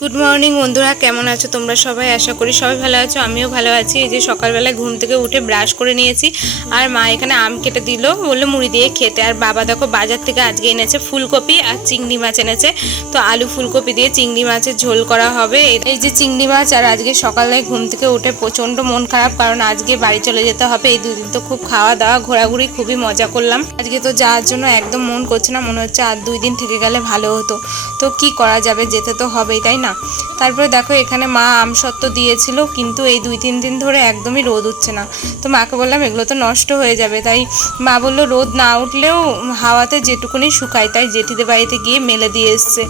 Good morning বন্ধুরা, কেমন আছো তোমরা সবাই? আশা করি সবাই ভালো আছো, আমিও ভালো আছি। এই যে সকালবেলায় ঘুম থেকে উঠে ব্রাশ করে নিয়েছি, আর মা এখানে আম কেটে দিল, বললো মুড়ি দিয়ে খেতে। আর বাবা দেখো বাজার থেকে আজকে এনেছে ফুলকপি আর চিংড়ি মাছ এনেছে, তো আলু ফুলকপি দিয়ে চিংড়ি মাছের ঝোল করা হবে। এই যে চিংড়ি মাছ। আর আজকে সকালে ঘুম থেকে উঠে প্রচণ্ড মন খারাপ, কারণ আজকে বাড়ি চলে যেতে হবে। এই দুদিন তো খুব খাওয়া দাওয়া ঘোরাঘুরি খুবই মজা করলাম, আজকে তো যাওয়ার জন্য একদম মন করছে না, মনে হচ্ছে আর 2 দিন থেকে গেলে ভালো হতো। তো কি করা যাবে, যেতে তো হবেই, তাই না? তারপরে দেখো এখানে মা আমসত্ত্ব দিয়েছিল, কিন্তু এই 2-3 দিন ধরে একদমই রোদ উঠছে না। তো মাকে বললাম এগুলো তো নষ্ট হয়ে যাবে, তাই মা বললো রোদ না উঠলেও হাওয়াতে যেটুকুনি শুকায়, তাই জেঠিদের বাড়িতে গিয়ে মেলে দিয়ে এসছে,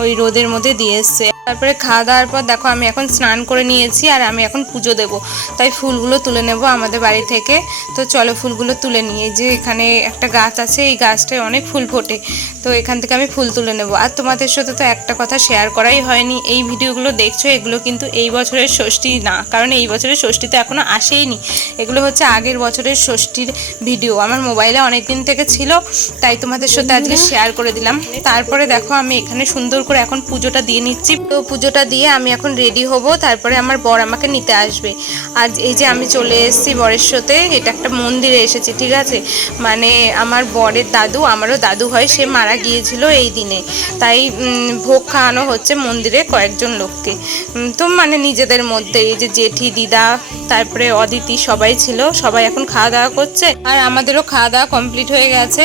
ওই রোদের মধ্যে দিয়ে এসছে। তারপরে খাওয়া দাওয়ার পর দেখো আমি এখন স্নান করে নিয়েছি, আর আমি এখন পুজো দেব, তাই ফুলগুলো তুলে নেব আমাদের বাড়ি থেকে। তো চলো ফুলগুলো তুলে নিয়ে, যে এখানে একটা গাছ আছে, এই গাছটায় অনেক ফুল ফোটে, তো এখান থেকে আমি ফুল তুলে নেব। আর তোমাদের সাথে তো একটা কথা শেয়ার করাই হয়নি, এই ভিডিওগুলো দেখছো এগুলো কিন্তু এই বছরের ষষ্ঠী না, কারণ এই বছরের ষষ্ঠী তো এখনও আসেইনি। এগুলো হচ্ছে আগের বছরের ষষ্ঠীর ভিডিও, আমার মোবাইলে অনেক দিন থেকে ছিল, তাই তোমাদের সাথে আজকে শেয়ার করে দিলাম। তারপরে দেখো আমি এখানে সুন্দর করে এখন পুজোটা দিয়ে নিচ্ছি। তো পুজোটা দিয়ে আমি এখন রেডি হব, তারপরে আমার বর আমাকে নিতে আসবে। আর এই যে আমি চলে এসেছি বরের সাথে, এটা একটা মন্দিরে এসেছি, ঠিক আছে? মানে আমার বরের দাদু, আমারও দাদু হয়, সে মারা গিয়েছিল এই দিনে, তাই ভোগ খাওয়ানো হচ্ছে মন্দিরে কয়েকজন লোককে। তো মানে নিজেদের মধ্যে এই যে জেঠি, দিদা, তারপরে অদিতি সবাই ছিল, সবাই এখন খাওয়া দাওয়া করছে। আর আমাদেরও খাওয়া দাওয়া কমপ্লিট হয়ে গেছে,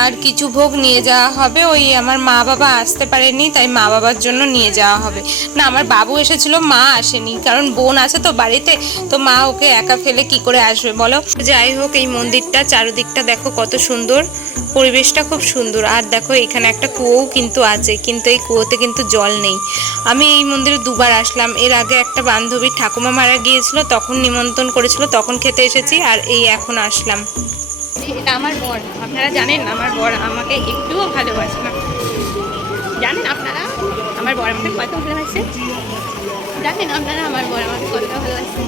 আর কিছু ভোগ নিয়ে যাওয়া হবে। ওই আমার মা বাবা আসতে পারেনি, তাই মা বাবার জন্য নিয়ে যাওয়া হবে। না, আমার বাবু এসেছিল, মা আসেনি, কারণ বোন আছে তো বাড়িতে, তো মা ওকে একা ফেলে কি করে আসবে বলো? যাই হোক, এই মন্দিরটা চারদিকটা দেখো কত সুন্দর, পরিবেশটা খুব সুন্দর। আর দেখো এখানে একটা কুয়োও কিন্তু আছে, কিন্তু এই কুয়োতে কিন্তু জল নেই। আমি এই মন্দিরে 2বার আসলাম, এর আগে একটা বান্ধবীর ঠাকুমা মারা গিয়েছিল, তখন নিমন্ত্রণ করেছিল, তখন খেতে এসেছি, আর এই এখন আসলাম। এটা আমার বর, আপনারা জানেন আমার বর আমাকে একটুও ভালোবাসে না, জানেন আপনারা আমার বর আমাকে কত ভালোবাসে? জানেন আপনারা আমার বর আমাকে কতটা ভালোবাসে?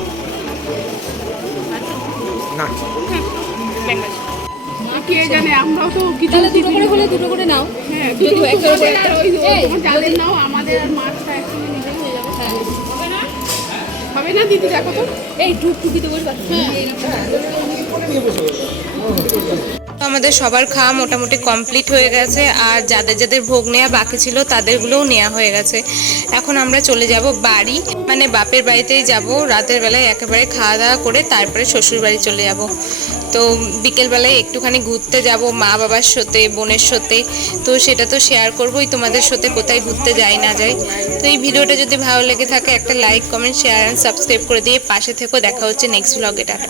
কে জানে, আমরাও তো কিছু দুটো করে হলে দুটো করে নাও। হ্যাঁ, যদি একটা করে তোমার যাদের নাও, আমাদের আর মাছটা একসঙ্গে নিলেই হয়ে যাবে। হ্যাঁ, হবে না দিদি? দেখো তো, এই টুকটুকিতে বসবা। আমাদের সবার খাওয়া মোটামুটি কমপ্লিট হয়ে গেছে, আর যাদের যাদের ভোগ নেওয়া বাকি ছিল তাদেরগুলোও নেওয়া হয়ে গেছে। এখন আমরা চলে যাব বাড়ি, মানে বাপের বাড়িতেই যাব। রাতের বেলায় একেবারে খাওয়া দাওয়া করে তারপরে শ্বশুর বাড়ি চলে যাব। তো বিকেলবেলায় একটুখানি ঘুরতে যাব মা বাবার সাথে, বোনের সাথে, তো সেটা তো শেয়ার করবোই তোমাদের সাথে, কোথায় ঘুরতে যাই না যাই। তো এই ভিডিওটা যদি ভালো লেগে থাকে একটা like, comment, share and subscribe করে দিয়ে পাশে থেকো। দেখা হচ্ছে নেক্সট ব্লগে। টাটা।